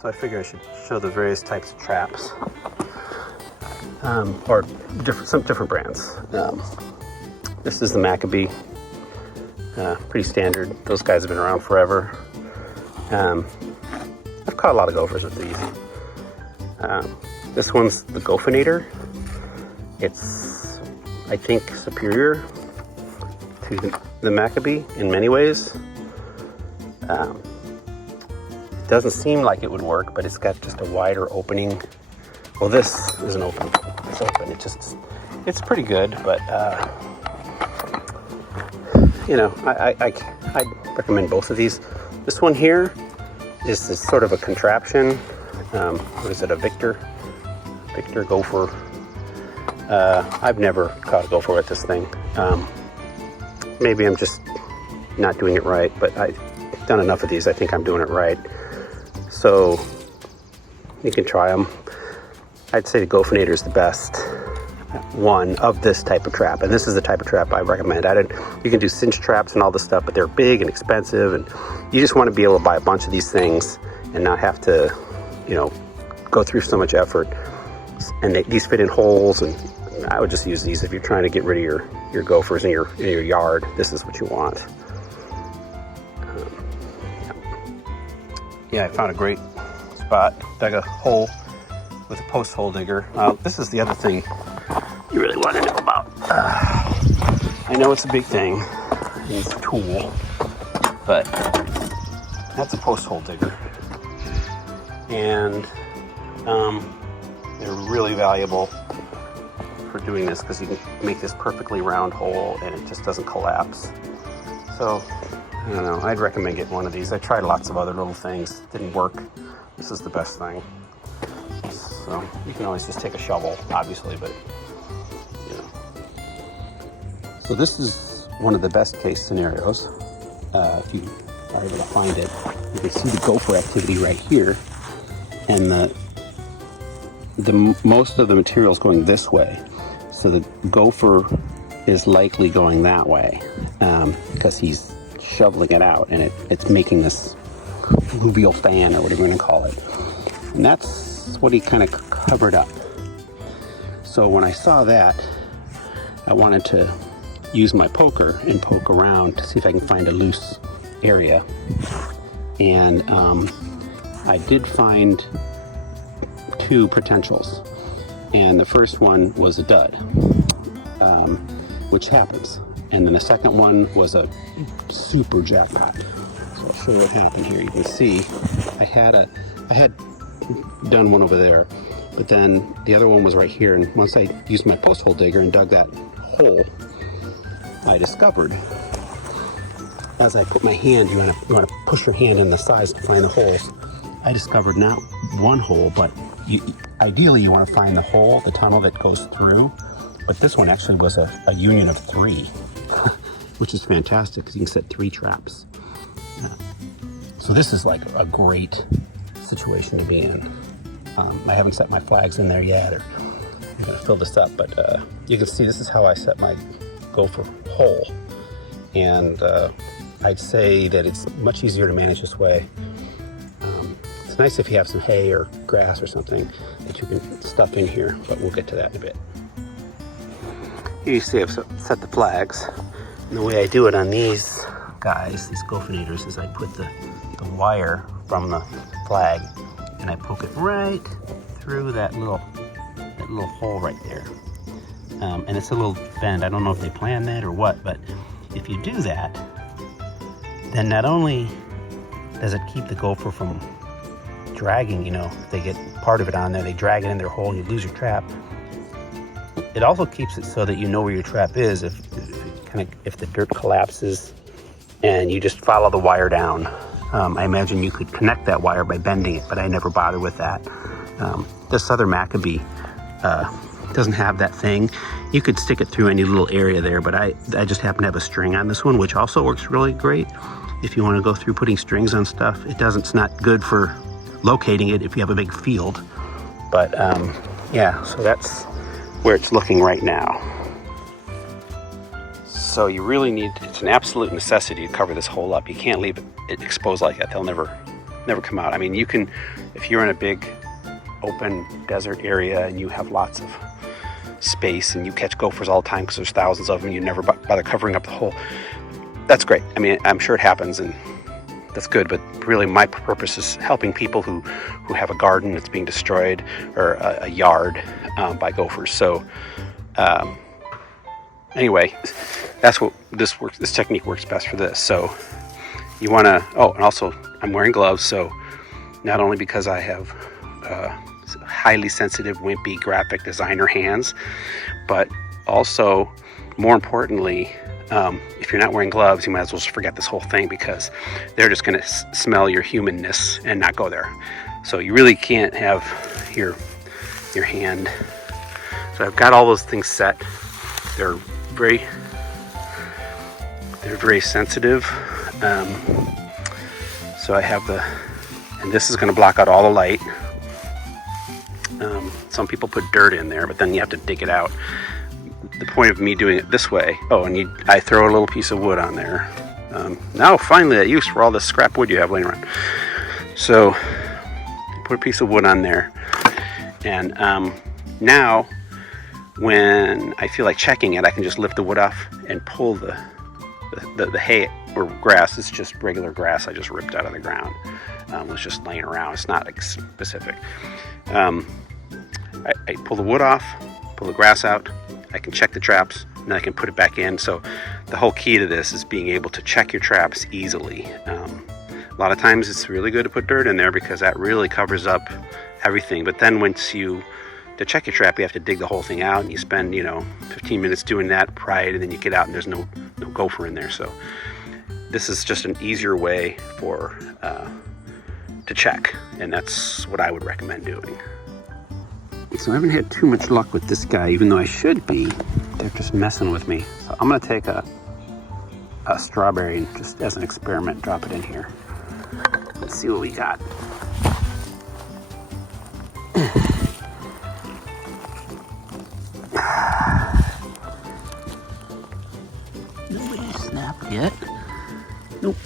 So I figure I should show the various types of traps, or some different brands. This is the Maccabee, pretty standard. Those guys have been around forever. I've caught a lot of gophers with these. This one's the Gophinator. It's, I think, superior to the Maccabee in many ways. Doesn't seem like it would work, but it's got just a wider opening. Well, this isn't open. It's open. It's pretty good, but you know, I'd recommend both of these. This one here is sort of a contraption. What is it? A Victor Gopher. I've never caught a gopher with this thing. Maybe I'm just not doing it right, but I've done enough of these. I think I'm doing it right. So you can try them. I'd say the Gophinator is the best one of this type of trap, and this is the type of trap I recommend. You can do cinch traps and all this stuff, but they're big and expensive, and you just want to be able to buy a bunch of these things and not have to, you know, go through so much effort. And these fit in holes, and I would just use these if you're trying to get rid of your gophers in your yard. This is what you want. Yeah, I found a great spot. Dug a hole with a post hole digger. This is the other thing you really want to know about. I know it's a big thing, and it's a tool, but that's a post hole digger. And they're really valuable for doing this because you can make this perfectly round hole and it just doesn't collapse. So, I don't know, I'd recommend getting one of these. I tried lots of other little things, didn't work. This is the best thing. So, you can always just take a shovel, obviously, but, you know. So this is one of the best case scenarios. If you are able to find it, you can see the gopher activity right here. And the most of the material is going this way. So the gopher is likely going that way because he's shoveling it out, and it's making this fluvial fan, or whatever you want to call it. And that's what he kind of covered up. So when I saw that, I wanted to use my poker and poke around to see if I can find a loose area. And I did find two potentials. And the first one was a dud, which happens. And then the second one was a super jackpot. So I'll show you what happened here. You can see I had done one over there, but then the other one was right here. And once I used my post hole digger and dug that hole, I discovered, as I put my hand, you want to push your hand in the sides to find the holes. I discovered not one hole, but ideally you want to find the hole, the tunnel that goes through. But this one actually was a union of 3, which is fantastic because you can set 3 traps. So this is like a great situation to be in. I haven't set my flags in there yet, or I'm going to fill this up, but you can see this is how I set my gopher hole. And I'd say that it's much easier to manage this way. It's nice if you have some hay or grass or something that you can stuff in here, but we'll get to that in a bit. Here you see I've set the flags. And the way I do it on these guys, these Gophinators, is I put the wire from the flag and I poke it right through that little hole right there. And it's a little bend. I don't know if they planned that or what, but if you do that, then not only does it keep the gopher from dragging, you know, if they get part of it on there, they drag it in their hole and you lose your trap. It also keeps it so that you know where your trap is if the dirt collapses and you just follow the wire down. I imagine you could connect that wire by bending it, but I never bother with that. This other Maccabee doesn't have that thing. You could stick it through any little area there, but I just happen to have a string on this one, which also works really great. If you want to go through putting strings on stuff, it's not good for locating it if you have a big field. But yeah, so that's where it's looking right now. So you really need, it's an absolute necessity to cover this hole up. You can't leave it exposed like that. They'll never never come out. I mean, you can, if you're in a big open desert area and you have lots of space and you catch gophers all the time because there's thousands of them, you never bother covering up the hole. That's great. I mean, I'm sure it happens and that's good, but really my purpose is helping people who have a garden that's being destroyed or a yard by gophers. So anyway, that's what this technique works best for this. So you want to, oh, and also I'm wearing gloves, so not only because I have highly sensitive, wimpy graphic designer hands, but also, more importantly, if you're not wearing gloves, you might as well just forget this whole thing, because they're just going to smell your humanness and not go there. So you really can't have your hand. So I've got all those things set. They're very sensitive. So I have and this is going to block out all the light. Some people put dirt in there, but then you have to dig it out. The point of me doing it this way, I throw a little piece of wood on there. Now finally that use for all this scrap wood you have laying around. So put a piece of wood on there, and now when I feel like checking it, I can just lift the wood off and pull the hay or grass. It's just regular grass I just ripped out of the ground. It's just laying around. It's not like specific. I pull the wood off, pull the grass out, I can check the traps, and I can put it back in. So the whole key to this is being able to check your traps easily. A lot of times it's really good to put dirt in there because that really covers up everything. But then to check your trap, you have to dig the whole thing out, and you spend 15 minutes doing that, pry it, and then you get out and there's no gopher in there. So this is just an easier way to check, and that's what I would recommend doing. So I haven't had too much luck with this guy, even though I should be. They're just messing with me. So I'm gonna take a strawberry and just as an experiment, drop it in here. Let's see what we got. Nobody snapped yet. Nope.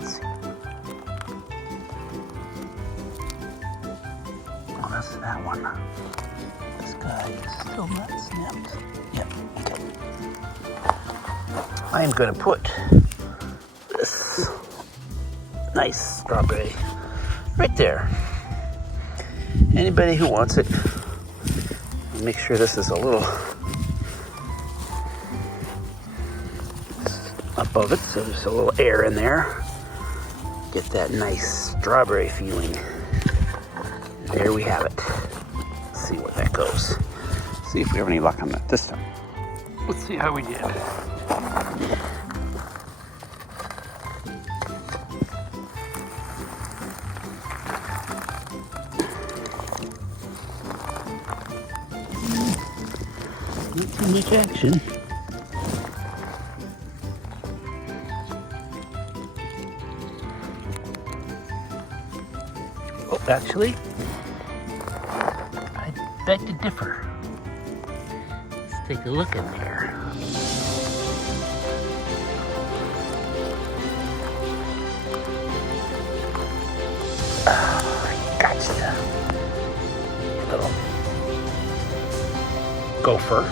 Let's see. Oh, that's that one. This guy is still not snapped. Yep, okay. I am going to put this nice strawberry right there. Anybody who wants it, make sure this is a little above it, so there's a little air in there. Get that nice strawberry feeling. There we have it. Let's see what that goes. See if we have any luck on that this time. Let's see how we did. Not too much action. Oh, actually, I beg to differ. Let's take a look in there. Gotcha. Little gopher.